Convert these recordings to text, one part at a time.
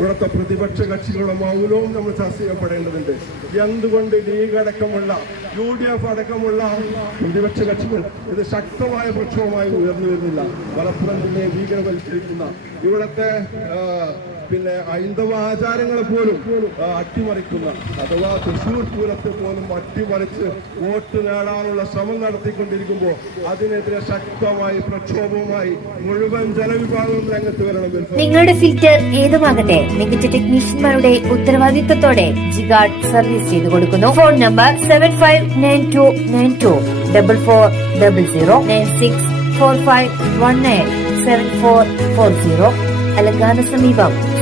ഇവിടുത്തെ പ്രതിപക്ഷ കക്ഷികളുടെ മൗനവും നമ്മൾ ചർച്ച ചെയ്യപ്പെടേണ്ടതുണ്ട്. എന്തുകൊണ്ട് ലീഗ് അടക്കമുള്ള യു ഡി എഫ് അടക്കമുള്ള പ്രതിപക്ഷ കക്ഷികൾ ഇത് ശക്തമായ പ്രക്ഷോഭമായി ഉയർന്നു വരുന്നില്ല? മലപ്പുറം ജില്ലയെ ഭീകരവൽക്കരിക്കുന്ന ഇവിടുത്തെ പിന്നെ ഹൈന്ദവ ആചാരങ്ങളെ പോലും അട്ടിമറിക്കുന്ന അഥവാ തൃശൂർ പൂരത്തെ പോലും അട്ടിമറിച്ച് വോട്ട് നേടാനുള്ള ശ്രമം നടത്തിക്കൊണ്ടിരിക്കുമ്പോൾ അതിനെതിരെ ശക്തമായി പ്രക്ഷോഭവുമായി മുഴുവൻ ജനവിഭാഗവും രംഗത്ത് വരണം നിങ്ങളുടെ ഫിൽറ്റർ ഏതുമാകട്ടെ മികച്ച ടെക്നീഷ്യന്മാരുടെ ഉത്തരവാദിത്തത്തോടെ ജിഗാർഡ് സർവീസ് ചെയ്തു കൊടുക്കുന്നു. Phone number seven five nine two nine two double four double zero nine six four five one nine seven four four zero അലങ്കാന സമീപം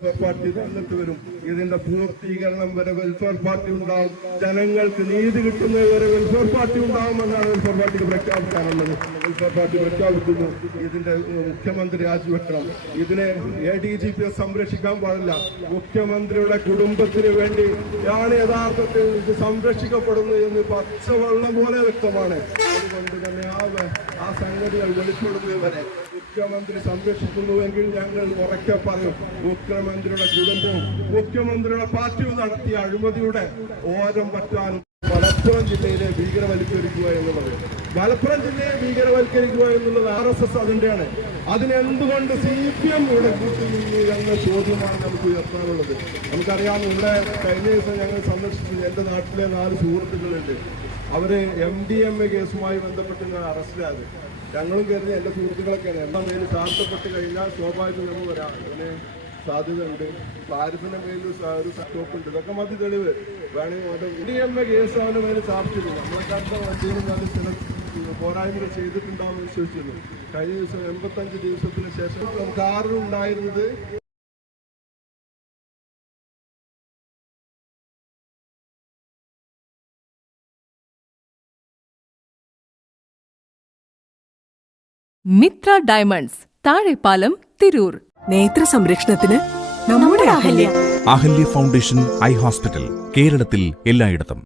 Party രംഗത്ത് വരും. ഇതിന്റെ പൂർത്തീകരണം വരെ വെൽഫെയർ പാർട്ടി ഉണ്ടാവും. ജനങ്ങൾക്ക് നീതി കിട്ടുന്നത് വരെ വെൽഫെയർ പാർട്ടി ഉണ്ടാവുമെന്നാണ് വെൽഫെയർ പാർട്ടിക്ക് പ്രഖ്യാപിക്കാനുള്ളത് വെൽഫെയർ പാർട്ടി പ്രഖ്യാപിക്കുന്നു. ഇതിന്റെ മുഖ്യമന്ത്രി രാജിവെക്കണം. ഇതിനെ എ ഡി ജി പിയെ സംരക്ഷിക്കാൻ പാടില്ല. മുഖ്യമന്ത്രിയുടെ കുടുംബത്തിന് വേണ്ടി ഞാൻ യഥാർത്ഥത്തിൽ ഇത് സംരക്ഷിക്കപ്പെടുന്നത് എന്ന് പച്ചവെള്ളം പോലെ വ്യക്തമാണ്. അതുകൊണ്ട് തന്നെ ആ സംഗതികൾ വെളിപ്പെടുന്നത് വരെ മുഖ്യമന്ത്രി സംരക്ഷിക്കുന്നുവെങ്കിൽ ഞങ്ങൾ ഉറക്കെ പറയും മുഖ്യമന്ത്രിയുടെ കുടുംബവും മുഖ്യമന്ത്രിയുടെ പാർട്ടിയും നടത്തിയ അഴിമതിയുടെ ഓരം പറ്റാനും മലപ്പുറം ജില്ലയിലെ ഭീകരവൽക്കരിക്കുക എന്നുള്ളത്. മലപ്പുറം ജില്ലയെ ഭീകരവൽക്കരിക്കുക എന്നുള്ളത് ആർ എസ് എസ് അതിന്റെയാണ്. അതിനെന്തുകൊണ്ട് സി പി എം ഇവിടെ കൂട്ടുനിന്നു എന്ന ചോദ്യമാണ് നമുക്ക് ഉയർത്താനുള്ളത്? നമുക്കറിയാം ഇവിടെ കഴിഞ്ഞ ദിവസം ഞങ്ങൾ സന്ദർശിച്ചു എന്റെ നാട്ടിലെ നാല് സുഹൃത്തുക്കളുണ്ട്. അവർ എം ഡി എം എ കേസുമായി ബന്ധപ്പെട്ട് അറസ്റ്റിലായത് ഞങ്ങളും കരുതി എന്റെ സുഹൃത്തുക്കളൊക്കെയാണ് എല്ലാം മേലിൽ താഴ്ത്തപ്പെട്ട് കഴിഞ്ഞാൽ സ്വാഭാവികം നമ്മൾ വരാം. അതിന് സാധ്യതയുണ്ട്. ഭാരതത്തിന്റെ മേലിൽ ഒരു സ്റ്റോപ്പ് ഉണ്ട്. ഇതൊക്കെ മതി തെളിവ്. വേണമെങ്കിൽ M D M A case അവന്റെ മേലിൽ ചാർത്തില്ല നമ്മളെക്കാരുടെ വണ്ടിയിലും നല്ല ചില പോരായ്മകൾ ചെയ്തിട്ടുണ്ടാവുമെന്ന് വിശ്വസിച്ചിരുന്നു കഴിഞ്ഞ ദിവസം എൺപത്തഞ്ച് ദിവസത്തിന് ശേഷം കാറിൽ ഉണ്ടായിരുന്നത്? മിത്ര ഡയമണ്ട്സ് താഴെപ്പാലം തിരൂർ. നേത്ര സംരക്ഷണത്തിന് നമ്മുടെ Ahalia. Ahalia foundation eye hospital കേരളത്തിൽ എല്ലായിടത്തും.